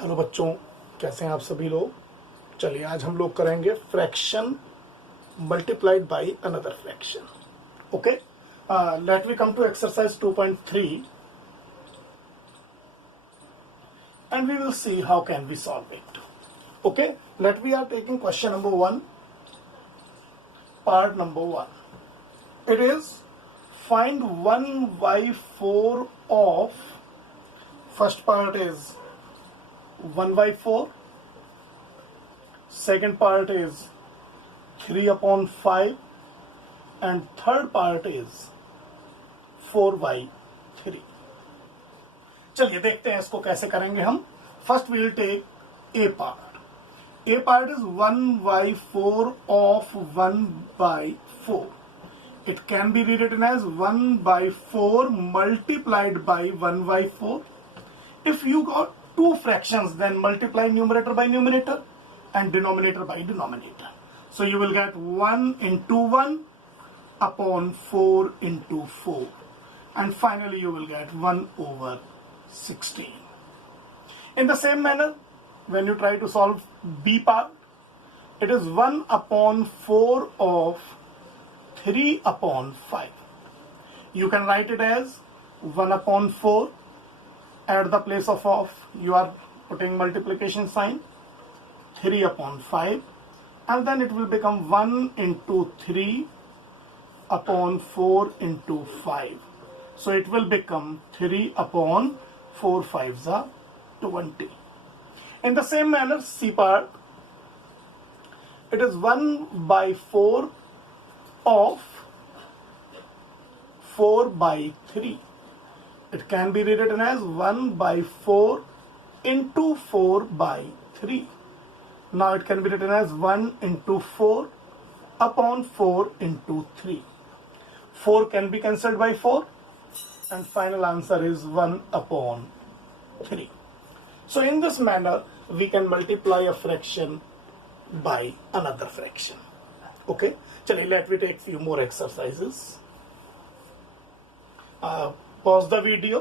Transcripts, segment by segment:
Hello बच्चों, कैसे हैं आप सभी लोग। चलिए आज हम लोग करेंगे fraction multiplied by another fraction. Okay, let we come to exercise 2.3 and we will see how can we solve it. Okay, we are taking question number 1, part number 1. It is find 1 by 4 of, first part is 1 by 4, second part is 3 upon 5 and third part is 4 by 3. चलिए देखते हैं इसको कैसे करेंगे हम। First we will take A part. A part is 1 by 4 of 1 by 4. It can be rewritten as 1 by 4 multiplied by 1 by 4. If you got two fractions, then multiply numerator by numerator and denominator by denominator. So you will get 1 into 1 upon 4 into 4. And finally you will get 1 over 16. In the same manner, when you try to solve B part, it is 1 upon 4 of 3 upon 5. You can write it as 1 upon 4. At the place of you are putting multiplication sign, 3 upon 5, and then it will become 1 into 3 upon 4 into 5. So it will become 3 upon 4 5s are 20. In the same manner, C part, it is 1 by 4 of 4 by 3. It can be rewritten as 1 by 4 into 4 by 3. Now it can be written as 1 into 4 upon 4 into 3. 4 can be cancelled by 4 and final answer is 1 upon 3. So in this manner we can multiply a fraction by another fraction. Okay, chaliye let me take few more exercises. Pause the video,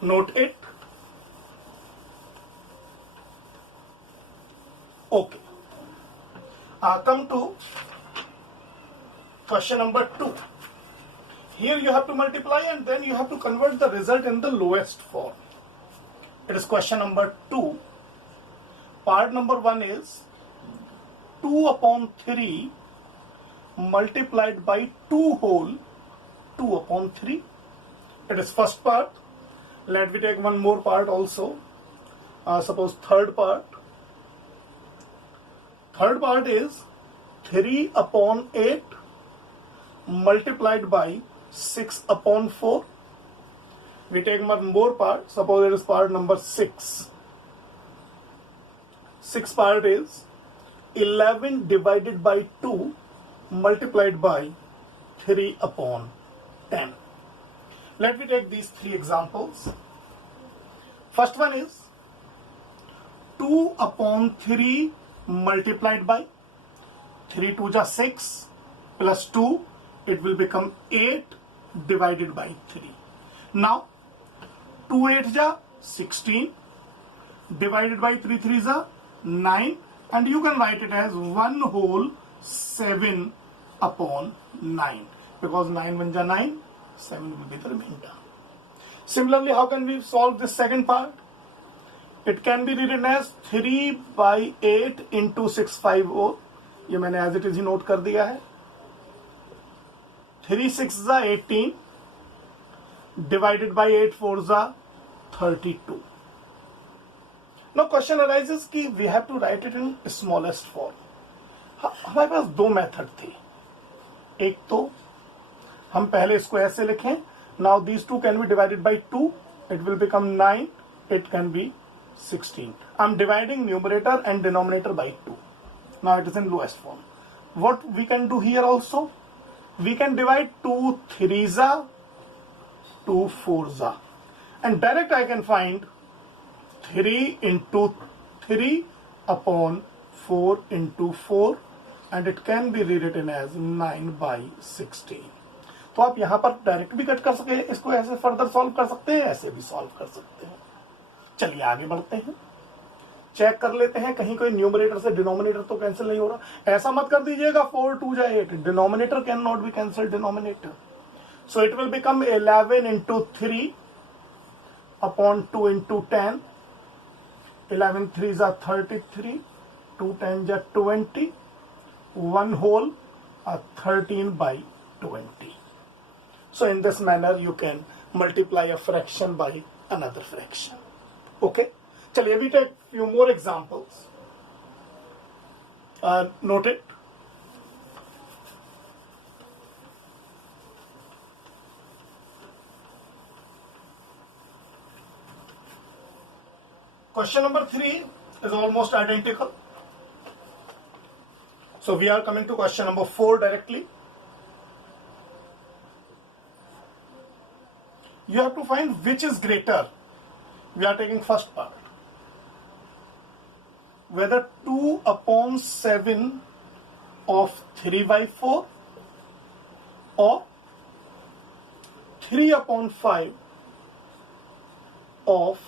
note it. Okay. Come to question number 2. Here you have to multiply and then you have to convert the result in the lowest form. It is question number 2. Part number 1 is 2 upon 3 multiplied by 2 whole 2 upon 3. It is first part. Let me take one more part also. Suppose third part. Third part is 3 upon 8 multiplied by 6 upon 4. We take one more part. Suppose it is part number 6. Sixth part is 11 divided by 2 multiplied by 3 upon 10. Let me take these three examples. First one is 2 upon 3 multiplied by 3 2 ja 6 plus 2, it will become 8 divided by 3. Now 2 8 ja 16 divided by 3 3 ja 9, and you can write it as 1 whole 7 upon 9 because 9 1 ja 9, 7 will be the remainder. Similarly, how can we solve this second part? It can be written as 3 by 8 into 650. ये मैंने as it is he note कर दिया है. 3 6 जा 18 divided by 8 4 जा 32. Now question arises कि we have to write it in smallest form. हमारे पास दो मेथड थे. एक तो हम पहले इसको ऐसे लिखें. Now these two can be divided by 2. It will become 9. It can be 16. I'm dividing numerator and denominator by 2. Now it is in lowest form. What we can do here also? We can divide 2 3s, 2 4s. And direct I can find 3 into 3 upon 4 into 4. And it can be rewritten as 9 by 16. तो आप यहां पर direct भी cut कर सकते हैं, इसको ऐसे फर्दर सॉल्व कर सकते हैं, ऐसे भी सॉल्व कर सकते हैं. चलिए आगे बढ़ते हैं. चेक कर लेते हैं कहीं कोई न्यूमरेटर से डिनोमिनेटर तो कैंसिल नहीं हो रहा। ऐसा मत कर दीजिएगा 4 2 जाए 8, denominator can not be cancel denominator, so it will become 11 into 3 upon 2 into 10, 11 3s are 33, 2 10s are 20, 1 whole are 13 by 20. So in this manner you can multiply a fraction by another fraction. Okay, चलिए we take few more examples. Note it. Question number 3 is almost identical. So we are coming to question number 4 directly. You have to find which is greater. We are taking first part. Whether 2 upon 7 of 3 by 4 or 3 upon 5 of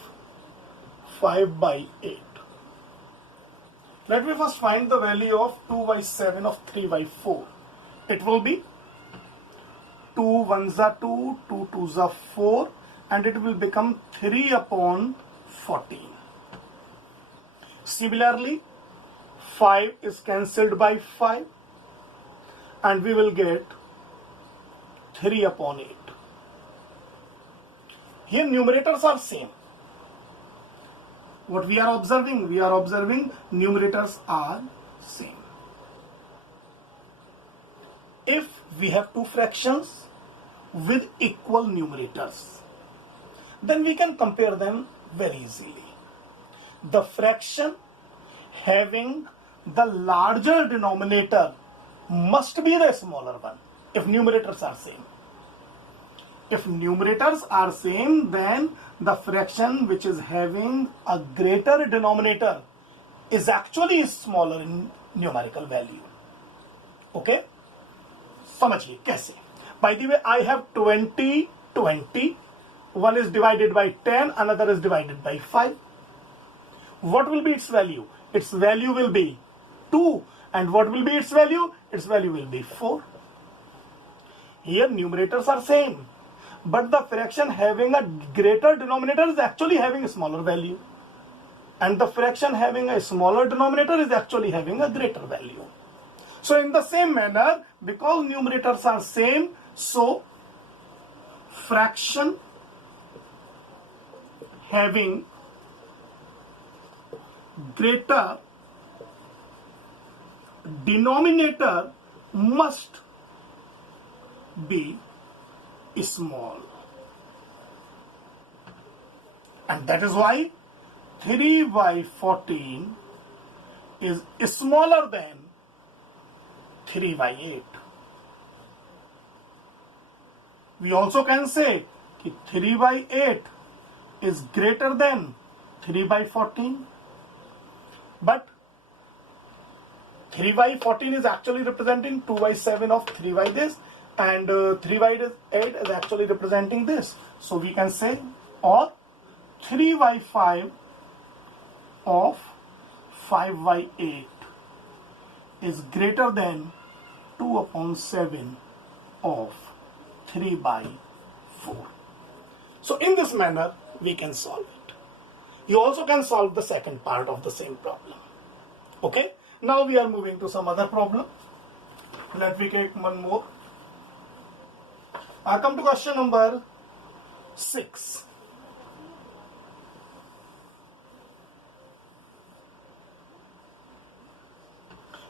5 by 8. Let me first find the value of 2 by 7 of 3 by 4. It will be 2 1s are 2, 2 2s are 4, and it will become 3 upon 14. Similarly, 5 is cancelled by 5, and we will get 3 upon 8. Here numerators are same. What we are observing? We are observing numerators are same. If we have two fractions with equal numerators, then we can compare them very easily. The fraction having the larger denominator must be the smaller one if numerators are same. If numerators are same, then the fraction which is having a greater denominator is actually smaller in numerical value. Okay? समझिए कैसे? By the way, I have 20, 20. One is divided by 10, another is divided by 5. What will be its value? Its value will be 2. And what will be its value? Its value will be 4. Here numerators are same, but the fraction having a greater denominator is actually having a smaller value, and the fraction having a smaller denominator is actually having a greater value. So in the same manner, because numerators are same, so fraction having greater denominator must be small, and that is why 3 by 14 is smaller than 3 by 8. We also can say that 3 by 8 is greater than 3 by 14, but 3 by 14 is actually representing 2 by 7 of 3 by this, and 3 by 8 is actually representing this. So we can say, or 3 by 5 of 5 by 8 is greater than 2 upon 7 of 3 by 4. So in this manner, we can solve it. You also can solve the second part of the same problem. Okay? Now we are moving to some other problem. Let me take one more. I come to question number 6.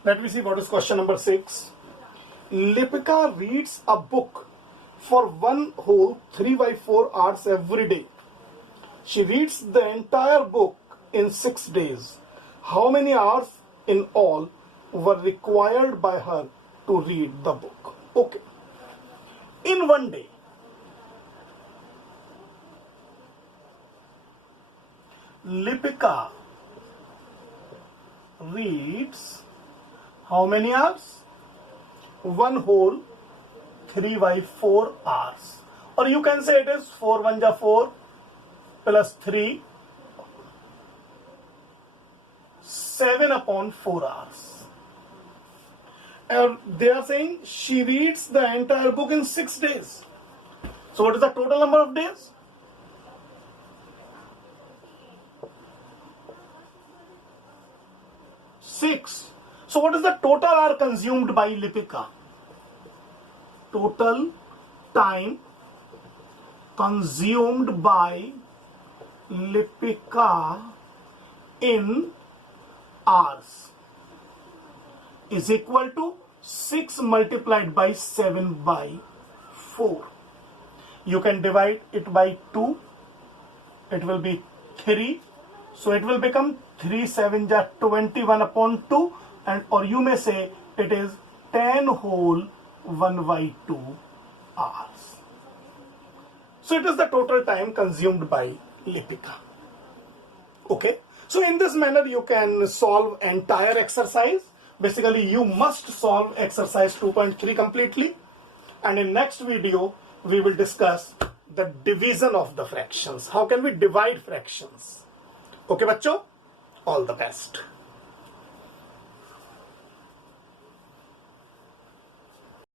Let me see what is question number 6. Lipika reads a book for one whole 3 by 4 hours every day. She reads the entire book in 6 days. How many hours in all were required by her to read the book? Okay. In one day, Lipika reads how many hours? One whole 3 by 4 hours. Or you can say it is 4 1 ja 4 plus 3 7/4 hours. And they are saying she reads the entire book in 6 days. So what is the total number of days? 6. So what is the total hour consumed by Lipika? Total time consumed by Lipika in hours is equal to 6 multiplied by 7/4. You can divide it by 2. It will be 3. So it will become 3 7 ja 21/2, and or you may say it is 10 whole 1/2 hours. So it is the total time consumed by Lipika. Okay. So in this manner you can solve entire exercise. Basically you must solve exercise 2.3 completely, and in next video we will discuss the division of the fractions. How can we divide fractions? Okay, bachcho, all the best.